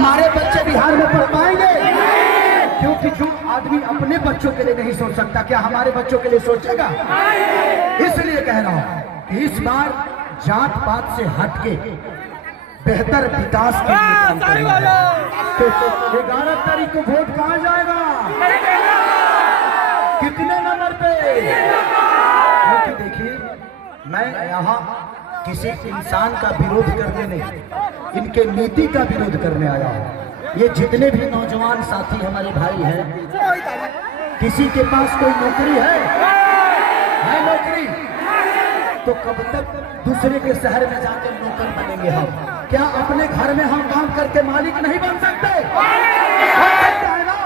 हमारे बच्चे बिहार में पढ़ पाएंगे? क्योंकि जो आदमी अपने बच्चों के लिए नहीं सोच सकता, क्या हमारे बच्चों के लिए सोचेगा? इसलिए कह रहा हूं कि इस बार जात पात से हटके बेहतर विकास के लिए काम करना है। तो 11 तारीख को वोट कहां जाएगा? कितने नंबर पे? क्योंकि देखिए, मैं यहाँ किसी इंसान का विरोध करने नहीं, इनके नीति का विरोध करने आया हूँ। ये जितने भी नौजवान साथी हमारे भाई हैं, किसी के पास कोई नौकरी है नौकरी, तो कब तक दूसरे के शहर में जाकर नौकर बनेंगे हम? क्या अपने घर में हम काम करके मालिक नहीं बन सकते? है ना?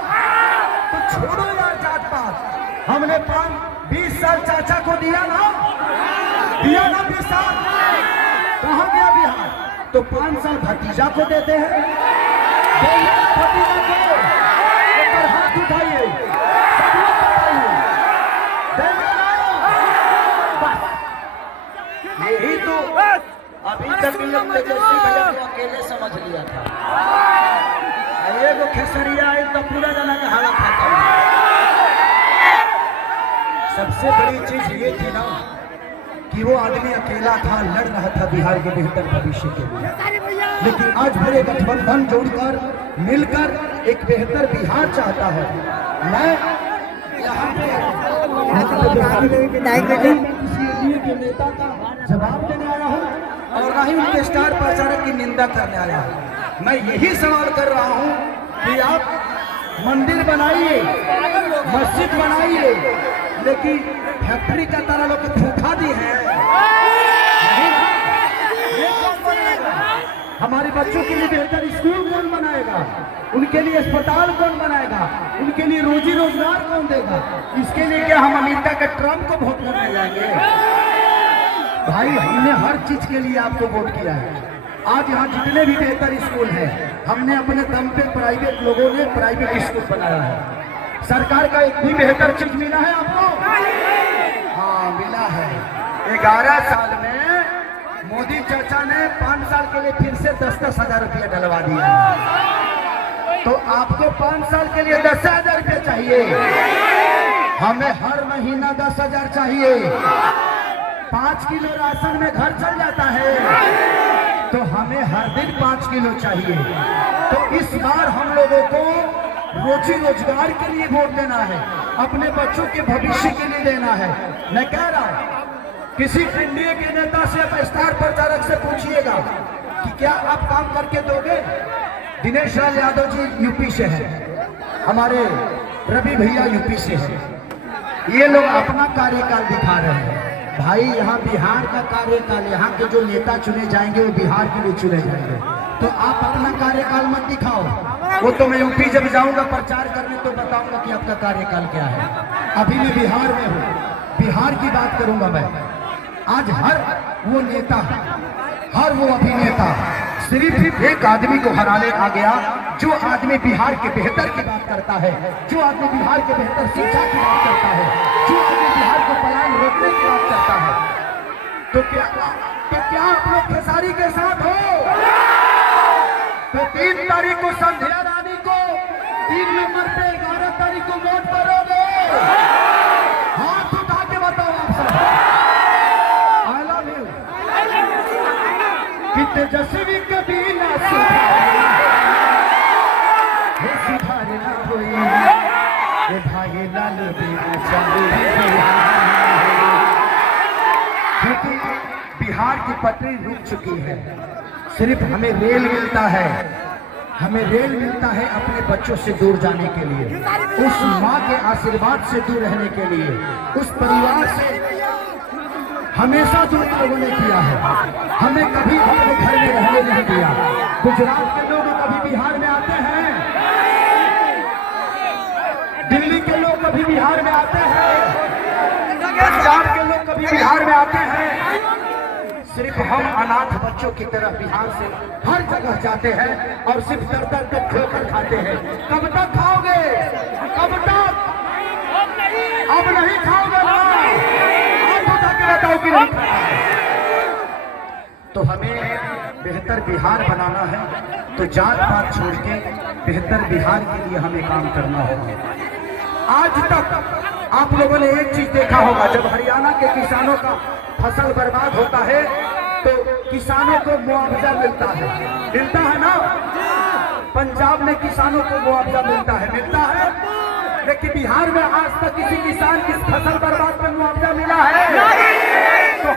तो छोड़ो यार जात पात। हमने 20 साल चाचा को दिया ना 20 साल, कहाँ गया बिहार? तो 5 साल भतीजा को देते हैं। भतीजा को ऊपर हाथ उठाइए, यही तो अभी तक हम तेजस्वी भैया को अकेले समझ लिया था। ये जो खेसरिया है तो पूरा जना का हालत खत्म। सबसे बड़ी चीज ये थी ना कि वो आदमी अकेला था, लड़ रहा था बिहार के बेहतर भविष्य के लिए, लेकिन आज पूरे गठबंधन जोड़कर मिलकर एक बेहतर बिहार चाहता है। मैं यहाँ के नेता का जवाब देने आया हूँ और ना ही उनके स्टार प्रचारक की निंदा करने आया हूँ। मैं यही सवाल कर रहा हूँ कि आप मंदिर बनाइए, मस्जिद बनाइए, लेकिन फैक्ट्री का तरह लोग फूका दी है। हमारे बच्चों के लिए बेहतर स्कूल कौन बनाएगा? उनके लिए अस्पताल कौन बनाएगा? उनके लिए रोजी रोजगार कौन देगा? इसके लिए क्या हम अमेरिका के ट्रम्प को वोट करने जाएंगे? भाई, हमने हर चीज के लिए आपको वोट किया है। आज यहाँ जितने भी बेहतर स्कूल हैं, हमने अपने दम पे प्राइवेट लोगों ने प्राइवेट स्कूल बनाया है। सरकार का एक भी बेहतर चीज मिला है आपको? हाँ, मिला है। 11 साल में मोदी चाचा ने 5 साल के लिए फिर से 10-10 हजार रुपया डलवा दिया। तो आपको 5 साल के लिए 10,000 रुपये चाहिए, हमें हर महीना 10,000 चाहिए। 5 किलो राशन में घर चल जाता है, तो हमें हर दिन 5 किलो चाहिए। तो इस बार हम लोगों को रोजी रोजगार के लिए वोट देना है, अपने बच्चों के भविष्य के लिए देना है। मैं कह रहा हूँ, किसी एनडीए के नेता से आप स्टार प्रचारक से पूछिएगा कि क्या आप काम करके दोगे? दिनेश लाल यादव जी यूपी से हैं, हमारे रवि भैया यूपी से हैं, ये लोग अपना कार्यकाल दिखा रहे हैं। भाई, यहाँ बिहार का कार्यकाल, यहाँ के जो नेता चुने जाएंगे वो बिहार के लिए चुने जाएंगे। तो आप अपना कार्यकाल मत दिखाओ, वो तो मैं यूपी जब जाऊंगा प्रचार करने तो बताऊंगा कि आपका कार्यकाल क्या है। अभी मैं बिहार में हूँ, बिहार की बात करूंगा मैं। आज हर वो नेता, हर वो अभिनेता सिर्फ एक आदमी को हराने आ गया, जो आदमी बिहार के बेहतर की बात करता है, जो आदमी बिहार के बेहतर शिक्षा की बात करता है, जो आदमी बिहार को पलायन रोकने की बात करता है। तो क्या आप लोग खेसारी के साथ हो? तो 3 तारीख को संध्या रानी को 3 नंबर पे 11 तारीख को वोट करोगे? हाथ उठा के बताओ आप सब। I love you. कि तेजस्वी कभी ना सुधारना कोई, ये भाई लाल क्योंकि बिहार की पटरी रुक चुकी है। सिर्फ हमें रेल मिलता है, हमें रेल मिलता है अपने बच्चों से दूर जाने के लिए, उस माँ के आशीर्वाद से दूर रहने के लिए, उस परिवार से हमेशा दूर लोगों ने किया है। हमें कभी अपने घर में रहने नहीं दिया। गुजरात के लोग कभी बिहार में आते हैं, दिल्ली के लोग कभी बिहार में आते हैं, पंजाब के लोग कभी बिहार में आते हैं। सिर्फ हम अनाथ बच्चों की तरह बिहार से हर जगह जाते हैं और सिर्फ दर तक ठोकर खाते हैं। कब तक खाओगे? कब तक? अब नहीं खाओगे ना? आप बता के बताओ कि नहीं? तो हमें बेहतर बेहतर बिहार बनाना है तो जात पात छोड़ के बेहतर बिहार के लिए हमें काम करना होगा। आज तक आप लोगों ने एक चीज देखा होगा, जब हरियाणा के किसानों का फसल बर्बाद होता है तो किसानों को मुआवजा मिलता है ना। पंजाब में किसानों को मुआवजा मिलता है, लेकिन बिहार में आज तक किसी किसान की फसल बर्बाद पर मुआवजा मिला है? तो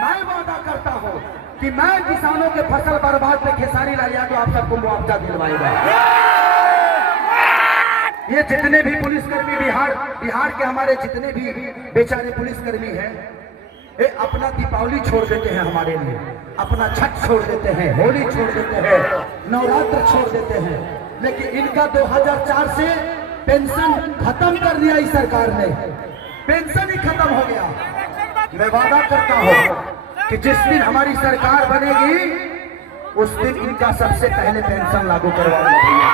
मैं वादा करता हूं कि मैं किसानों के फसल बर्बाद पे खेसारी लाल यादव आप सबको मुआवजा दिलवाएगा। ये जितने भी पुलिसकर्मी बिहार के हमारे जितने भी बेचारे पुलिसकर्मी हैं, ये अपना दीपावली छोड़ देते हैं हमारे लिए, अपना छठ छोड़ देते हैं, होली छोड़ देते हैं, नवरात्र छोड़ देते हैं, लेकिन इनका 2004 से पेंशन खत्म कर दिया इस सरकार ने। पेंशन ही खत्म हो गया। मैं वादा करता हूं कि जिस दिन हमारी सरकार बनेगी उस दिन इनका सबसे पहले पेंशन लागू करवाना चाहिए,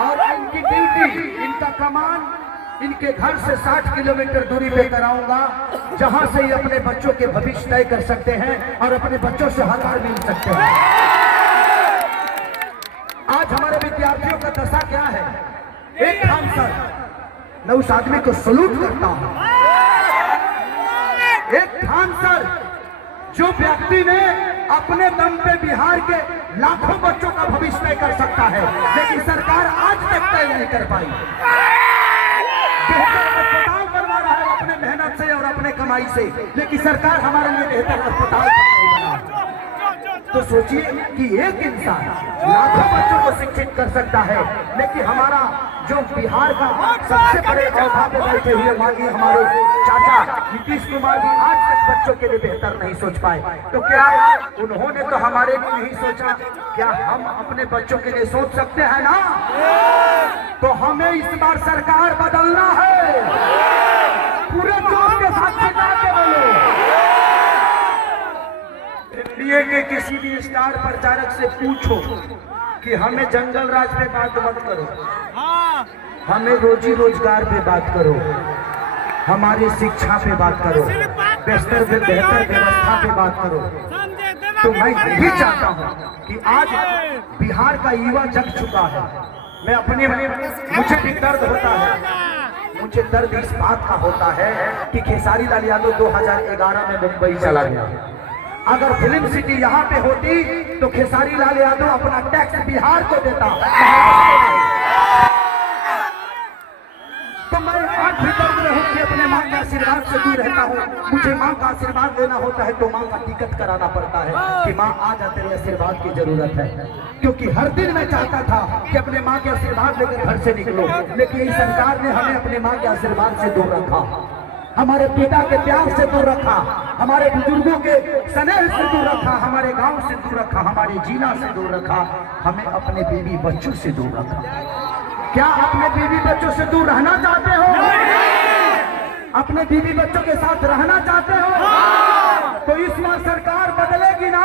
और इनकी ड्यूटी, इनका कमान इनके घर से 60 किलोमीटर दूरी पे कराऊंगा, जहां से ये अपने बच्चों के भविष्य तय कर सकते हैं और अपने बच्चों से हर बार मिल सकते हैं। आज हमारे विद्यार्थियों का दशा क्या है? एक खान सर, मैं उस आदमी को सलूट करता हूं। एक खान सर, जो व्यक्ति ने अपने दम पे बिहार के लाखों बच्चों का भविष्य तय कर सकता है, लेकिन सरकार आज तक तय नहीं कर पाई। बेहतर अस्पताल बनवा रहा है अपने मेहनत से और अपने कमाई से, लेकिन सरकार हमारे लिए बेहतर अस्पताल नहीं बना। तो सोचिए कि एक इंसान लाखों बच्चों को शिक्षित कर सकता है, लेकिन हमारा जो बिहार का सबसे बड़े औहदा पे बैठे हुए माननीय हमारे चाचा नीतीश कुमार भी आज तक बच्चों के लिए बेहतर नहीं सोच पाए। तो क्या उन्होंने तो हमारे लिए नहीं सोचा, क्या हम अपने बच्चों के लिए सोच सकते हैं ना? तो हमें इस बार सरकार बदलना है। पूरे जोश के साथ चिल्ला के बोलो। एनडीए के किसी भी स्टार प्रचारक से पूछो कि हमें जंगल राज पे बात मत करो, हमें रोजी रोजगार पे बात करो, हमारी शिक्षा पे बात करो, बेहतर व्यवस्था पे बात करो। तो मैं यही चाहता हूँ कि आज बिहार का युवा जग चुका है। मैं मुझे भी दर्द होता है, मुझे दर्द इस बात का होता है कि खेसारी लाल यादव 2011 में मुंबई चला गया। अगर फिल्म सिटी यहाँ पे होती तो खेसारी लाल यादव अपना टैक्स बिहार को देता। तो मैं आज भी दर्द में हूँ कि अपने माँ के आशीर्वाद से दूर रहता हूँ। मुझे माँ का आशीर्वाद लेना होता है तो माँ का टिकट कराना पड़ता है कि माँ आ जा, तेरे आशीर्वाद की जरूरत है। क्योंकि हर दिन मैं चाहता था कि अपने माँ के आशीर्वाद लेकर घर से निकलो, लेकिन इस सरकार ने हमें अपने माँ के आशीर्वाद से दूर रखा, हमारे पिता के प्यार से दूर रखा, हमारे बुजुर्गों के स्नेह से दूर रखा, हमारे गांव से दूर रखा, हमारे जिला से दूर रखा, हमें अपने बीवी बच्चों से दूर रखा। क्या अपने बीवी बच्चों से दूर रहना चाहते हो? अपने बीवी बच्चों के साथ रहना चाहते हो? तो इस बार सरकार बदलेगी ना।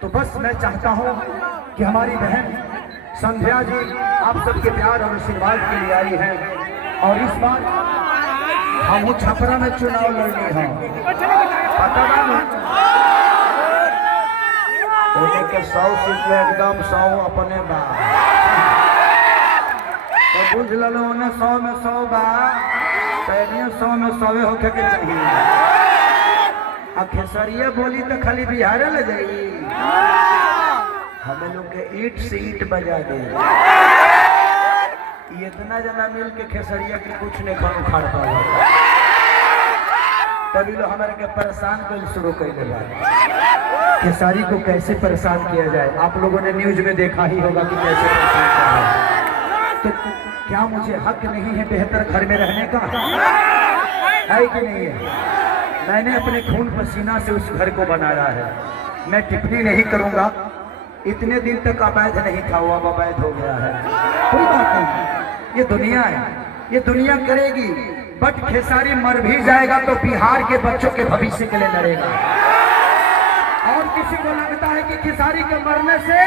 तो बस मैं चाहता हूं कि हमारी बहन संध्या जी आप सबके प्यार और आशीर्वाद के लिए आई है, और इस बार हम छपरा में चुनाव लड़नी है। पता ना के 100 सीट में एकदम 100 अपने बा, तो बुझ लो उन्हें 100 में 100 बा, 100 में 100 होके के चाहिए। आ खेसरिया बोली तो खाली बिहार ले जाएगी, हमें लोग के ईट से ईट बजा दे। इतना जना मिल के खेसरिया के कुछ नहीं खान उखाड़ पाओ, तभी लोग हमारे के परेशान कर शुरू कर दिया। खेसारी को कैसे परेशान किया जाए, आप लोगों ने न्यूज में देखा ही होगा कि कैसे परेशान किया जाए। तो क्या मुझे हक नहीं है बेहतर घर में रहने का? है कि नहीं है? मैंने अपने खून पसीना से उस घर को बनाया है। मैं टिप्पणी नहीं करूंगा, इतने दिन तक अवैध नहीं था, वो अब अवैध हो गया है। कोई बात नहीं, ये दुनिया है, ये दुनिया करेगी। बट खेसारी मर भी जाएगा तो बिहार के बच्चों के भविष्य के लिए लड़ेगा। और किसी को लगता है कि खेसारी के मरने से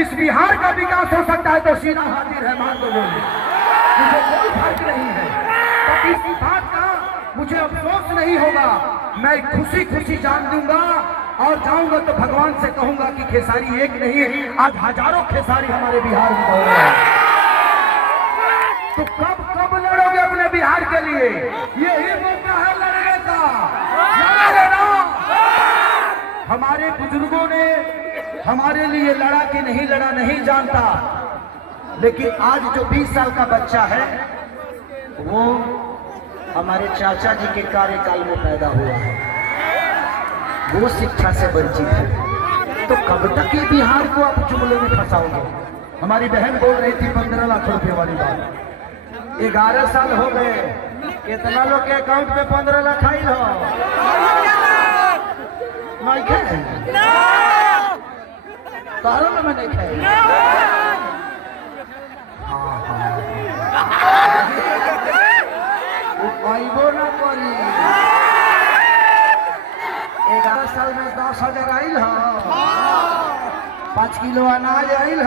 इस बिहार का विकास हो सकता है तो सीना हाजिर है, मान दो बोलिए, मुझे कोई फर्क नहीं है। तो इस बात का मुझे अफसोस नहीं होगा मैं खुशी खुशी जान दूंगा और जाऊंगा तो भगवान से कहूंगा कि खेसारी एक नहीं, आज हजारों खेसारी हमारे बिहार में दौड़ रहे हैं। तो कब कब लड़ोगे अपने बिहार के लिए? यही मौका है लड़ने का, लड़ोगे ना? हमारे बुजुर्गों ने हमारे लिए लड़ा कि नहीं लड़ा नहीं जानता, लेकिन आज जो 20 साल का बच्चा है वो हमारे चाचा जी के कार्यकाल में पैदा हुआ है, वो शिक्षा से वंचित है। तो कब तक ये बिहार को आप जुमले में फंसाओगे? हमारी बहन बोल रही थी 15 लाख रुपए वाली बात। 11 साल हो गए, कितना लोग के अकाउंट में 15 लाख आई हो? नहीं खाए तारों में नहीं खाए। वो ना करी 11 साल में 10,000 आई हो, 5 किलो अनाज आई हो।